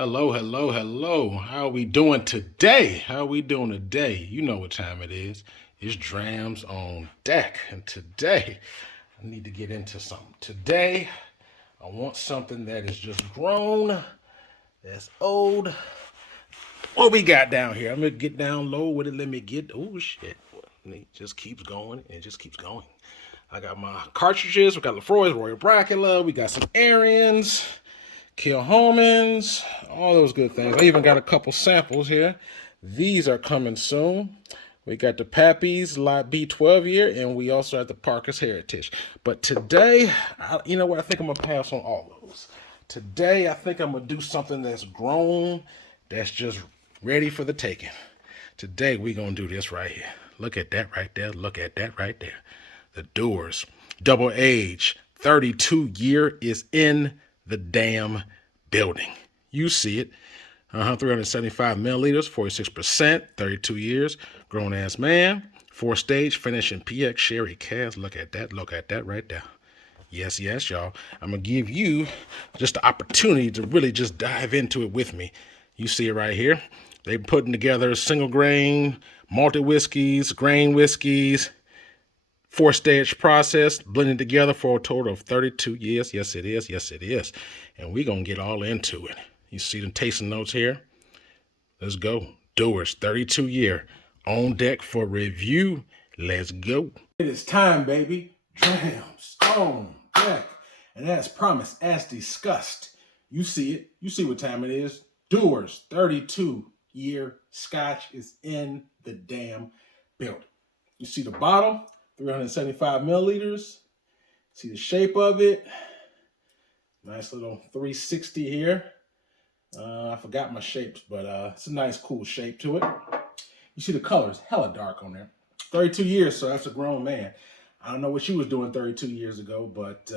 Hello, hello, hello. How are we doing today? How are we doing today? You know what time it is. It's Drams on deck. And today, I need to get into something. Today, I want something that is just grown, that's old. What we got down here? I'm going to get down low with it. Let me get, oh shit. And it just keeps going and it just keeps going. I got my cartridges. We got Lefroy's Royal Bracula. We got some Arians. Kilholmans, all those good things. I even got a couple samples here. These are coming soon. We got the Pappy's Lot B12 year, and we also have the Parker's Heritage. But today, you know what? I think I'm going to pass on all those. Today, I think I'm going to do something that's grown, that's just ready for the taking. Today, we're going to do this right here. Look at that right there. Look at that right there. The Dewar'S Double Age 32 year is in the damn building. You see it. 375 milliliters, 46%, 32 years, grown ass man, 4-stage, finishing PX Sherry Cask. Look at that. Look at that right there. Yes, yes, y'all. I'm going to give you just the opportunity to really just dive into it with me. You see it right here. They're putting together single grain, malted whiskeys, grain whiskeys, 4-stage process, blended together for a total of 32 years. Yes, it is. Yes, it is. And we're going to get all into it. You see the tasting notes here? Let's go. Dewar'S 32 year on deck for review. Let's go. It is time, baby. Drams on deck. And as promised, as discussed, you see it. You see what time it is. Dewar'S 32-year Scotch is in the damn building. You see the bottle. 375 milliliters. See the shape of it. Nice little 360 here. I forgot my shapes, but it's a nice, cool shape to it. You see the colors, hella dark on there. 32 years, so that's a grown man. I don't know what she was doing 32 years ago, but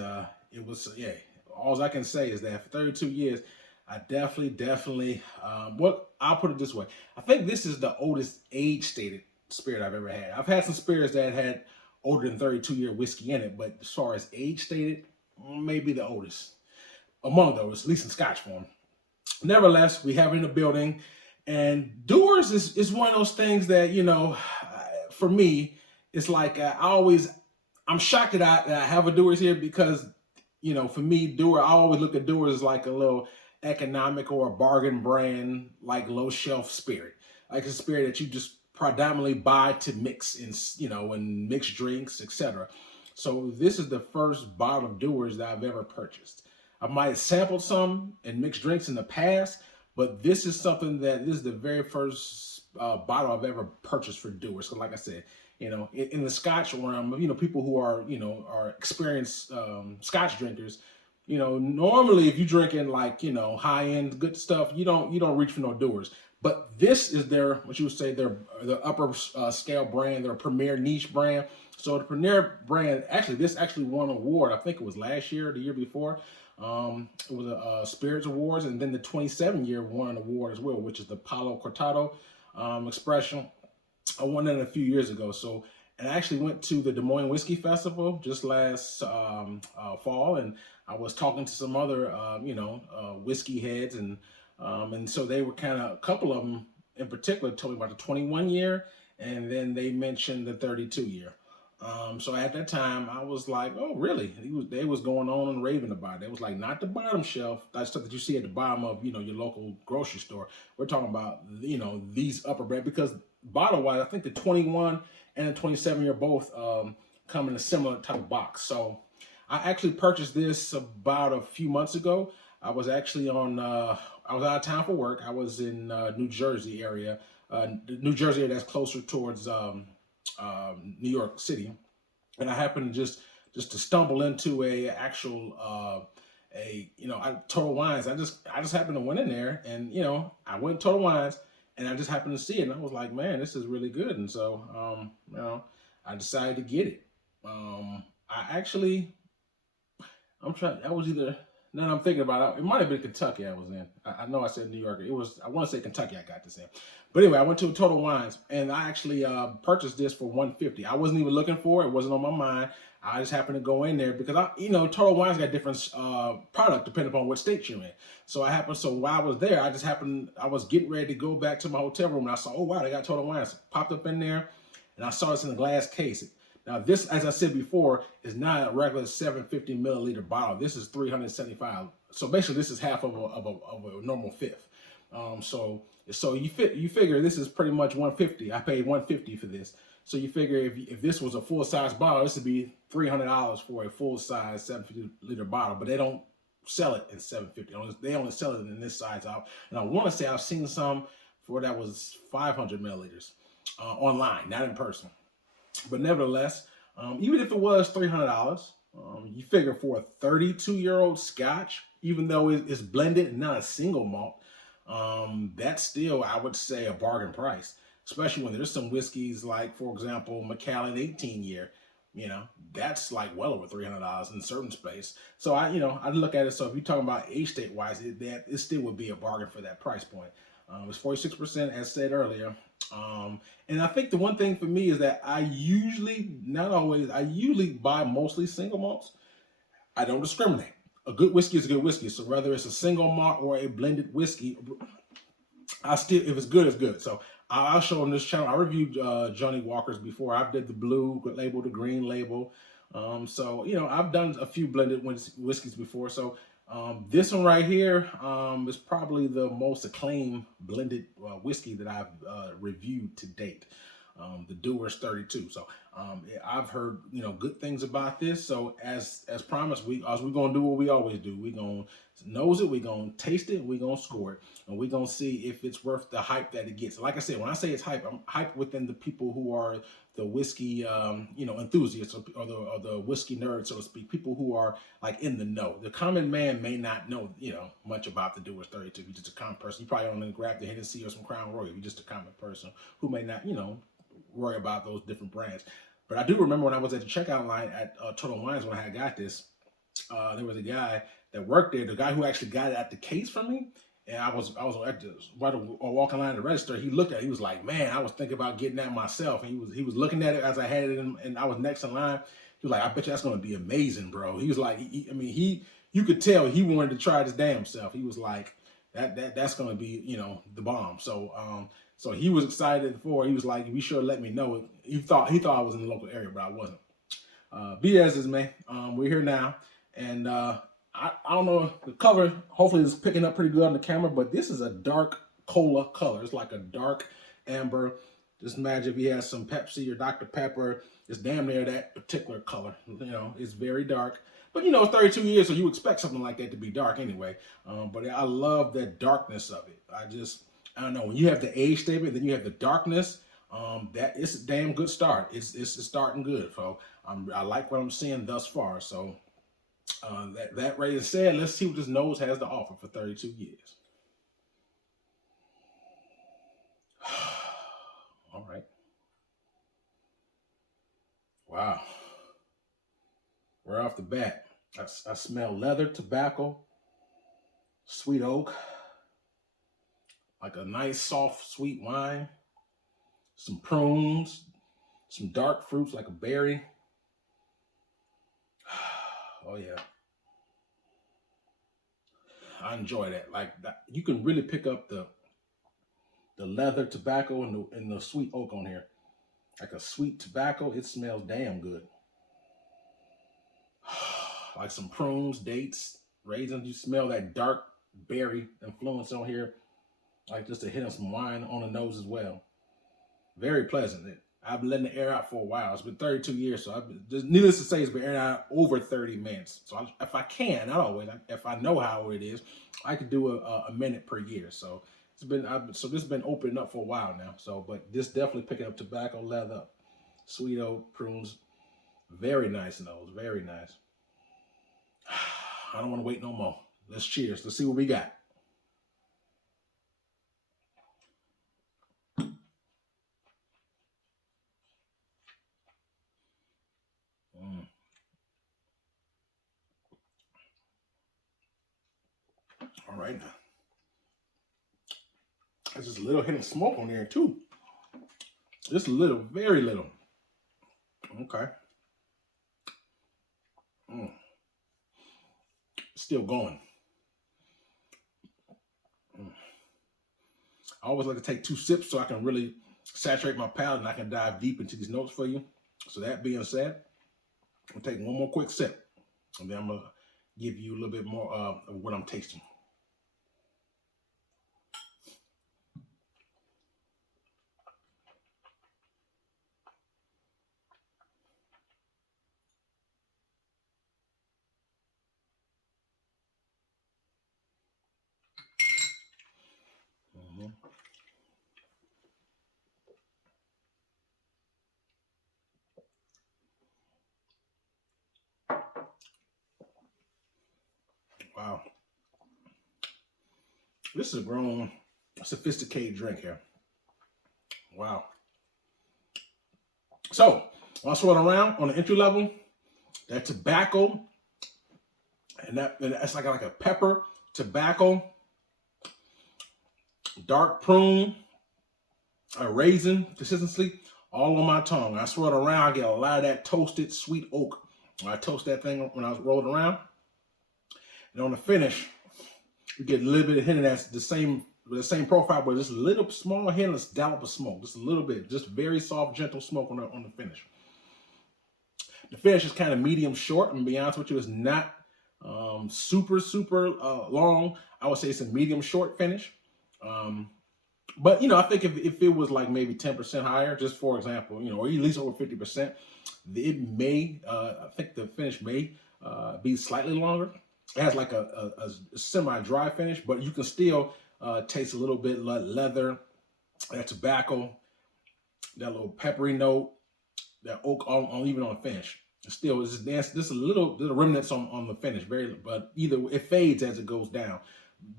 it was, yeah. All I can say is that for 32 years, I definitely, I'll put it this way. I think this is the oldest age-stated spirit I've ever had. I've had some spirits that had older than 32-year whiskey in it, but as far as age stated, maybe the oldest among those, at least in Scotch form. Nevertheless, we have it in the building, and Dewar'S is one of those things that, you know, for me, it's like I'm shocked that I have a Dewar'S here because, you know, for me, I always look at Dewar'S as like a little economic or a bargain brand, like low shelf spirit, like a spirit that you just predominantly buy to mix in, you know, and mix drinks, etc. So this is the first bottle of Dewar'S that I've ever purchased. I might have sampled some and mixed drinks in the past, but this is the very first bottle I've ever purchased for Dewar'S. So like I said, you know, in the Scotch realm, you know, people who are, you know, are experienced Scotch drinkers, you know, normally if you're drinking like, you know, high end good stuff, you don't reach for no Dewar'S. But this is their, what you would say, their upper scale brand, their premier niche brand. So the premier brand, this actually won an award. I think it was last year, or the year before. It was a Spirits Awards, and then the 27 year won an award as well, which is the Palo Cortado expression. I won that a few years ago. So, and I actually went to the Des Moines Whiskey Festival just last fall, and I was talking to some other, whiskey heads, and so they were a couple of them in particular told me about the 21 year, and then they mentioned the 32 year. So at that time, I was like, oh, really? They was going on and raving about it. It was like not the bottom shelf, that stuff that you see at the bottom of, you know, your local grocery store. We're talking about, you know, these upper brand, because bottle-wise, I think the 21 and the 27 year both come in a similar type of box. So I actually purchased this about a few months ago. I was actually I was out of town for work. I was in New Jersey area that's closer towards New York City, and I happened to just to stumble into a actual Total Wines. I just happened to went in there, and you know, I went to Total Wines, and I just happened to see it, and I was like, man, this is really good, and so I decided to get it. I'm trying. I was either. Now I'm thinking about it. It might have been Kentucky I was in. I know I said New York. I want to say Kentucky I got this in. But anyway, I went to Total Wines, and I actually purchased this for $150. I wasn't even looking for it. It wasn't on my mind. I just happened to go in there because Total Wine's got different product depending upon what state you're in. So while I was there, I was getting ready to go back to my hotel room and I saw, oh wow, they got Total Wines. Popped up in there and I saw this in a glass case. Now this, as I said before, is not a regular 750 milliliter bottle. This is 375. So basically this is half of a normal fifth. So you figure this is pretty much 150. I paid 150 for this. So you figure if this was a full size bottle, this would be $300 for a full size 750 liter bottle. But they don't sell it in 750. They only sell it in this size out. And I want to say I've seen some for that was 500 milliliters online, not in person. But nevertheless, even if it was $300, you figure for a 32-year-old Scotch, even though it's blended and not a single malt, that's still, I would say, a bargain price. Especially when there's some whiskeys like, for example, Macallan 18-year, that's like well over $300 in certain space. So I look at it. So if you're talking about age state wise, it still would be a bargain for that price point. It's 46%, as said earlier. And I think the one thing for me is that I usually buy mostly single malts. I don't discriminate. A good whiskey is a good whiskey. So whether it's a single malt or a blended whiskey, if it's good, it's good. So I'll show on this channel. I reviewed Johnny Walker's before. I've did the blue label, the green label. So I've done a few blended whiskeys before. So this one right here is probably the most acclaimed blended whiskey that I've reviewed to date. The Dewar'S 32. So I've heard good things about this. So as promised, we're gonna do what we always do. We're gonna nose it, we're gonna taste it, we're gonna score it, and we're gonna see if it's worth the hype that it gets. Like I said, when I say it's hype, I'm hype within the people who are the whiskey enthusiasts or the whiskey nerds, so to speak. People who are like in the know. The common man may not know much about the Dewar'S 32. If you're just a common person, you probably don't grab the Hennessy or some Crown Royal. You're just a common person who may not worry about those different brands. But I do remember when I was at the checkout line at Total Wines when I had got this, there was a guy that worked there, the guy who actually got it at the case for me. And I was at the walking line at the register. He looked at it. He was like, man, I was thinking about getting that myself. And he was looking at it as I had it and I was next in line. He was like, I bet you that's going to be amazing, bro. He was like, you could tell he wanted to try this damn self. He was like, that's going to be, the bomb. So he was excited for it. He was like, be sure to let me know. He thought I was in the local area, but I wasn't. Be as is, man. We're here now. And I don't know, the color hopefully is picking up pretty good on the camera, but this is a dark cola color. It's like a dark amber. Just imagine if you had some Pepsi or Dr. Pepper. It's damn near that particular color. It's very dark. But it's 32 years, so you expect something like that to be dark anyway. But I love the darkness of it. I don't know, when you have the age statement, then you have the darkness. That it's a damn good start. It's starting good, so I like what I'm seeing thus far. So that being said, let's see what this nose has to offer for 32 years. All right. Wow. Right off the bat, I smell leather, tobacco, sweet oak, like a nice, soft, sweet wine, some prunes, some dark fruits like a berry. Oh yeah. I enjoy that. Like that, you can really pick up the leather, tobacco, and the sweet oak on here. Like a sweet tobacco, it smells damn good. Like some prunes, dates, raisins. You smell that dark berry influence on here. Like just a hit of some wine on the nose as well. Very pleasant. I've been letting the air out for a while. It's been 32 years, so needless to say, it's been airing out over 30 minutes. So if I can, not always, if I know how it is, I could do a minute per year. So this has been opening up for a while now. So, but this definitely picking up tobacco, leather, sweet oak, prunes. Very nice nose, very nice. I don't want to wait no more. Let's cheers. Let's see what we got. All right. There's just a little hint of smoke on there too. Just a little, very little. Okay. still going. I always like to take 2 sips so I can really saturate my palate and I can dive deep into these notes for you. So that being said, I'll take one more quick sip and then I'm going to give you a little bit more of what I'm tasting. Mm-hmm. Wow. This is a grown, sophisticated drink here. Wow. So, I'll swirl it around on the entry level. That tobacco, and that's like a pepper, tobacco, dark prune, a raisin consistency, all on my tongue. I swirl it around, I get a lot of that toasted sweet oak. I toast that thing when I was rolling around. And on the finish, you get a little bit of hint of that, the same profile, but just a little small hint of dollop of smoke, just a little bit, just very soft, gentle smoke on the finish. The finish is kind of medium short. I'm gonna be honest with you, it's not super long. I would say it's a medium short finish. But I think if it was like maybe 10% higher, just for example, or at least over 50%, it may. I think the finish may be slightly longer. It has like a semi-dry finish, but you can still taste a little bit like leather, that tobacco, that little peppery note, that oak even on the finish. Still, it's just a little remnants on the finish, but either it fades as it goes down.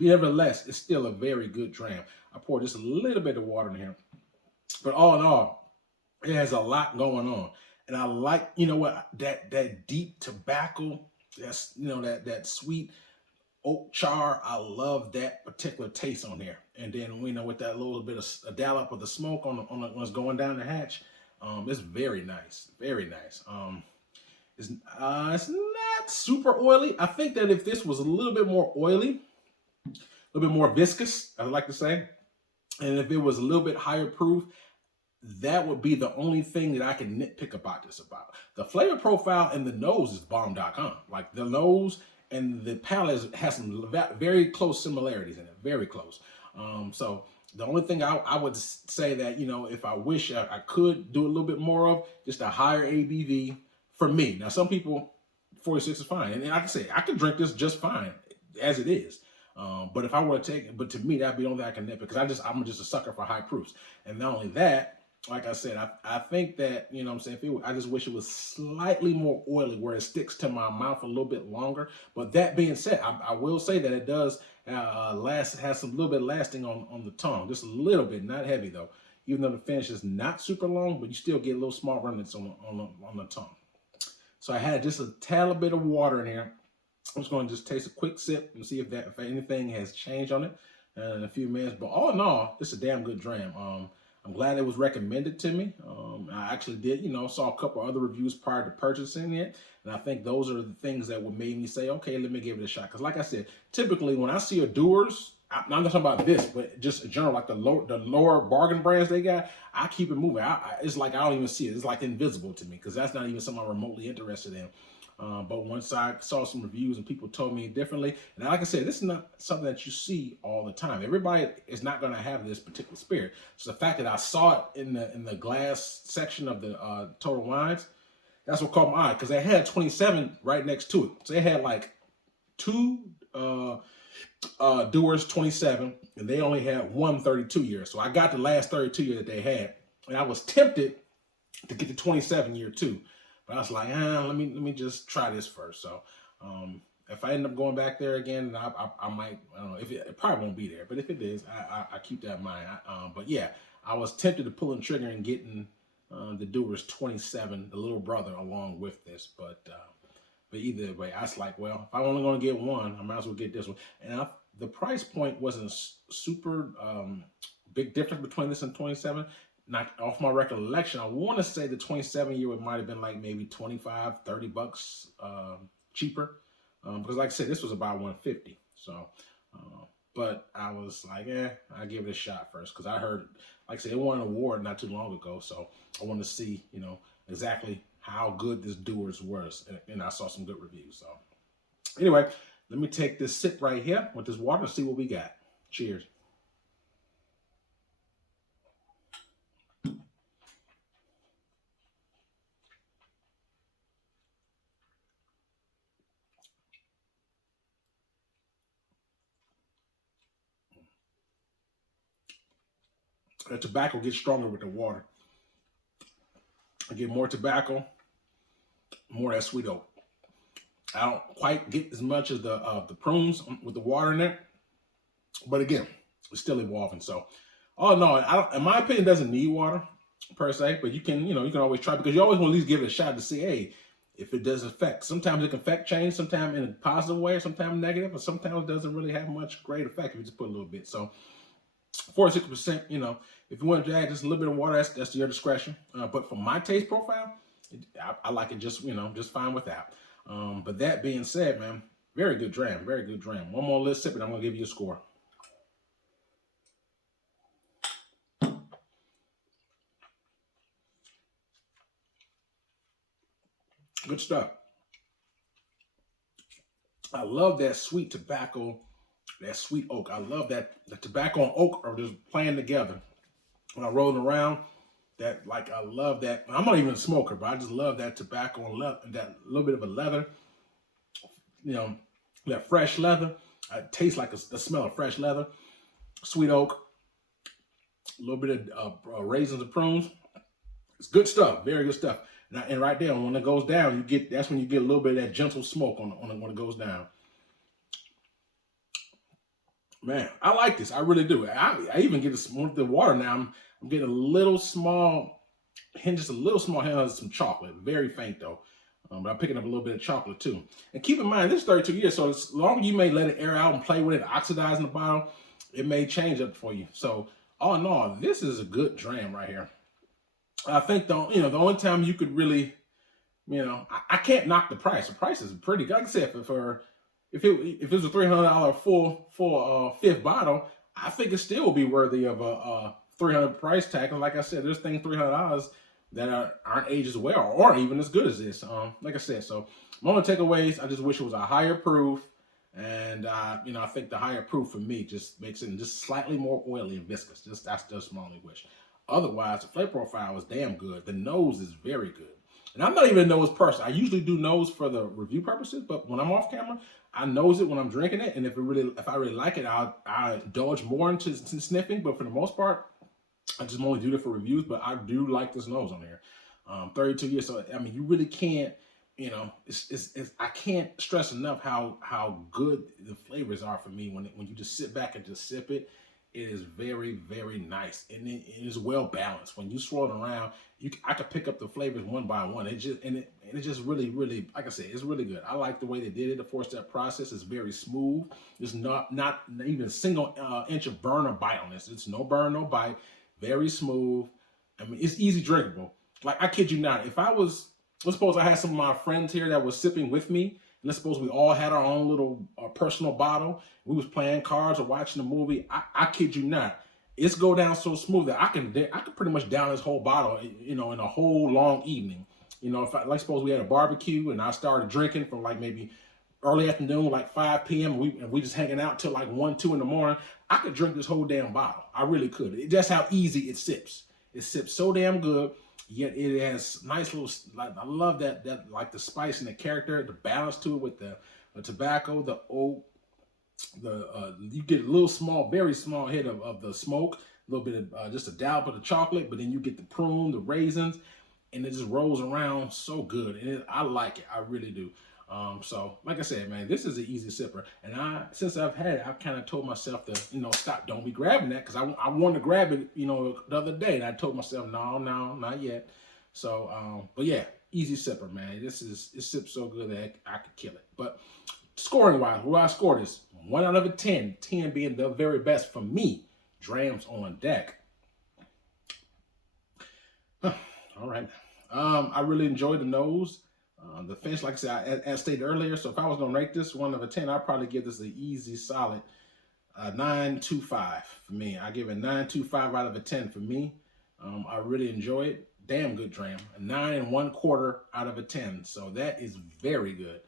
Nevertheless, it's still a very good dram. I poured just a little bit of water in here, but all in all, it has a lot going on, and I like that deep tobacco. That's that sweet oak char. I love that particular taste on here, and then with that little bit of a dollop of the smoke on when it's going down the hatch. It's very nice, very nice. It's not super oily. I think that if this was a little bit more oily, a little bit more viscous, I'd like to say, and if it was a little bit higher proof, that would be the only thing that I can nitpick about this. The flavor profile and the nose is bomb.com. Like the nose and the palate has some very close similarities in it, very close. So the only thing I would say that, if I wish I could do a little bit more of, just a higher ABV for me. Now, some people, 46 is fine. And like I say, I could drink this just fine as it is. But if I were to take it, but to me, that'd be the only thing I can nip, because I'm just a sucker for high proofs. And not only that, like I said, I think that, I just wish it was slightly more oily where it sticks to my mouth a little bit longer. But that being said, I will say that it does has some little bit lasting on the tongue, just a little bit, not heavy though. Even though the finish is not super long, but you still get little small remnants on the tongue. So I had just a tad bit of water in here. I'm just going to just taste a quick sip and see if anything has changed on it in a few minutes. But all in all, it's a damn good dram. I'm glad it was recommended to me. I actually did, saw a couple other reviews prior to purchasing it. And I think those are the things that would make me say, okay, let me give it a shot. Because like I said, typically when I see a Dewar's, I'm not talking about this, but just in general, like the lower bargain brands they got, I keep it moving. It's like I don't even see it. It's like invisible to me, because that's not even something I'm remotely interested in. But once I saw some reviews and people told me differently, and like I said, this is not something that you see all the time. Everybody is not going to have this particular spirit. So the fact that I saw it in the glass section of the Total Wines, that's what caught my eye, because they had 27 right next to it. So they had like 2 Dewar'S 27, and they only had 1 32-year. So I got the last 32-year that they had, and I was tempted to get the 27-year too. But I was like, let me just try this first. So if I end up going back there again, I might, I don't know, if it probably won't be there. But if it is, I keep that in mind. But yeah, I was tempted to pull the trigger and getting the Dewar'S 27, the little brother, along with this. But either way, I was like, well, if I'm only going to get one, I might as well get this one. And the price point wasn't super big difference between this and 27. Not off my recollection, I want to say the 27-year might have been like maybe $25, $30 cheaper. because like I said, this was about 150. So, but I was like, I'll give it a shot first because I heard, like I said, it won an award not too long ago. So I wanted to see, exactly how good this Dewar's was, and I saw some good reviews. So anyway, let me take this sip right here with this water and see what we got. Cheers. The tobacco gets stronger with the water. I get more tobacco, more of that sweet oak. I don't quite get as much as the prunes with the water in there, but again, it's still evolving. So, oh no, in my opinion, it doesn't need water per se, but you can always try because you always want to at least give it a shot to see, hey, if it does affect. Sometimes it can affect change, sometimes in a positive way, sometimes negative, but sometimes it doesn't really have much great effect if you just put a little bit. So 46%, if you want to add just a little bit of water, that's to your discretion. But for my taste profile, I like it just fine without. But that being said, man, very good dram, very good dram. One more little sip and I'm going to give you a score. Good stuff. I love that sweet tobacco, that sweet oak. I love that the tobacco and oak are just playing together. When I roll around, I love that. I'm not even a smoker, but I just love that tobacco and that little bit of a leather, that fresh leather. It tastes like the smell of fresh leather, sweet oak, a little bit of raisins and prunes. It's good stuff, very good stuff. And right there, when it goes down, that's when you get a little bit of that gentle smoke on when it goes down. Man, I like this. I really do. I even get the water now. I'm getting a little small hint, just a little small hint of some chocolate. Very faint though. But I'm picking up a little bit of chocolate too. And keep in mind, this is 32 years, so as long as you may let it air out and play with it, oxidize in the bottle, it may change up for you. So all in all, this is a good dram right here. I think the only time you could really, I can't knock the price. The price is pretty good. Like I said, if it was a $300 full fifth bottle, I think it still would be worthy of a $300 price tag. And like I said, there's things $300 that aren't aged as well or aren't even as good as this. Like I said, so my only takeaways, I just wish it was a higher proof. And I think the higher proof for me just makes it just slightly more oily and viscous. That's just my only wish. Otherwise, the flavor profile is damn good. The nose is very good. And I'm not even a nose person. I usually do nose for the review purposes, but when I'm off camera, I nose it when I'm drinking it. And if I really like it, I'll indulge more into sniffing. But for the most part, I just only do it for reviews. But I do like this nose on here. 32 years. So I mean, you really can't. I can't stress enough how good the flavors are for me when you just sit back and just sip it. It is very, very nice, and it is well balanced. When you swirl it around, I could pick up the flavors one by one. It just really, really, like I said, it's really good. I like the way they did it. The 4-step process is very smooth. There's not even a single inch of burn or bite on this. It's no burn, no bite. Very smooth. I mean, it's easy drinkable. Like I kid you not, let's suppose I had some of my friends here that was sipping with me. Let's suppose we all had our own little personal bottle. We was playing cards or watching a movie. I kid you not. It's go down so smooth that I could pretty much down this whole bottle, in a whole long evening. If suppose we had a barbecue and I started drinking from like maybe early afternoon, like 5 p.m. and we just hanging out till like 1, 2 in the morning, I could drink this whole damn bottle. I really could. That's how easy it sips. It sips so damn good. Yet it has nice little, I love that like the spice and the character, the balance to it with the tobacco, the oak, you get a little small, very small hit of the smoke, a little bit of just a dollop of the chocolate, but then you get the prune, the raisins, and it just rolls around so good. And I like it, I really do. So like I said, man, this is an easy sipper. And since I've had it, I've kind of told myself to, stop, don't be grabbing that. Cause I wanted to grab it, the other day. And I told myself, no, not yet. So, but yeah, easy sipper, man. It sips so good that I could kill it. But scoring wise, where I score this, 1 out of 10, 10 being the very best for me. Drams on deck. All right. I really enjoyed the nose. The finish, like I said, as stated earlier, so if I was going to rate this 1 out of 10, I'd probably give this an easy, solid 9.25 for me. I give it 9.25 out of a 10 for me. I really enjoy it. Damn good dram. A 9.25 out of a 10. So that is very good.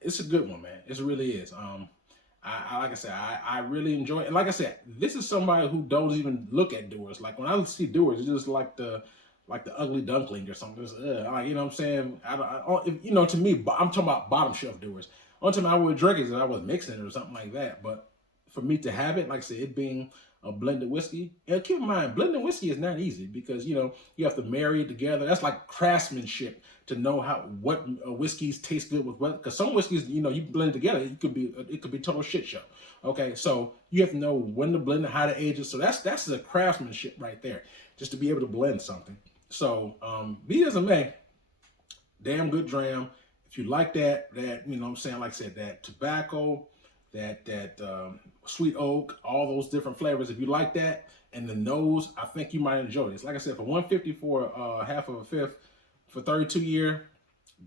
It's a good one, man. It really is. Like I said, I really enjoy it. And like I said, this is somebody who don't even look at Dewar's. Like when I see Dewar's, it's just like the ugly duckling or something. Just, like, you know what I'm saying? You know, to me, I'm talking about bottom shelf Dewar's. Only time I would drink is if I was mixing it or something like that. But for me to have it, like I said, it being a blended whiskey. And keep in mind, blending whiskey is not easy because, you know, you have to marry it together. That's like craftsmanship to know what whiskeys taste good with what. Because some whiskeys, you know, you blend it together, it could be total shit show. Okay, so you have to know when to blend it, how to age it. So that's the craftsmanship right there, just to be able to blend something. So be as it may, damn good dram. If you like that, you know what I'm saying, like I said, that tobacco, that sweet oak, all those different flavors. If you like that and the nose, I think you might enjoy this. Like I said, for 150 for half of a fifth for 32 year,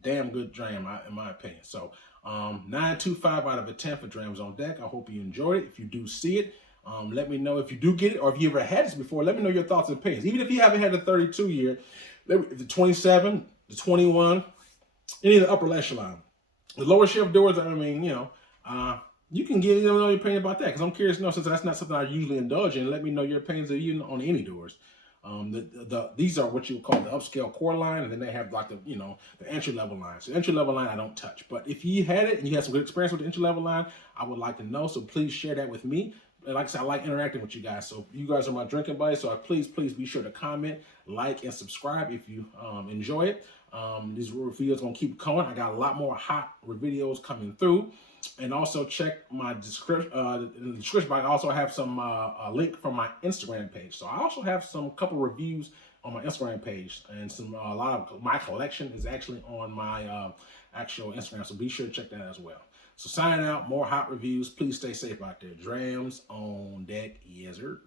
damn good dram in my opinion. So 9.25 out of a 10 for Drams on Deck. I hope you enjoyed it. If you do see it, let me know if you do get it or if you ever had this before. Let me know your thoughts and opinions. Even if you haven't had the 32 year, the 27, the 21, any of the upper echelon. The lower shelf doors, I mean, you know, you can give me your opinion about that because I'm curious to know, since that's not something I usually indulge in. Let me know your opinions on any doors. These are what you would call the upscale core line, and then they have like the entry level line. So entry level line I don't touch, but if you had it and you had some good experience with the entry level line, I would like to know. So please share that with me. And like I said, I like interacting with you guys. So you guys are my drinking buddies. So please be sure to comment, like, and subscribe if you enjoy it. These videos gonna keep going. I got a lot more hot videos coming through. And also check my description. In the description box, I also have some a link from my Instagram page. So I also have some couple reviews on my Instagram page, and a lot of my collection is actually on my actual Instagram. So be sure to check that as well. So signing out, more hot reviews. Please stay safe out there. Drams on Deck, yes sir.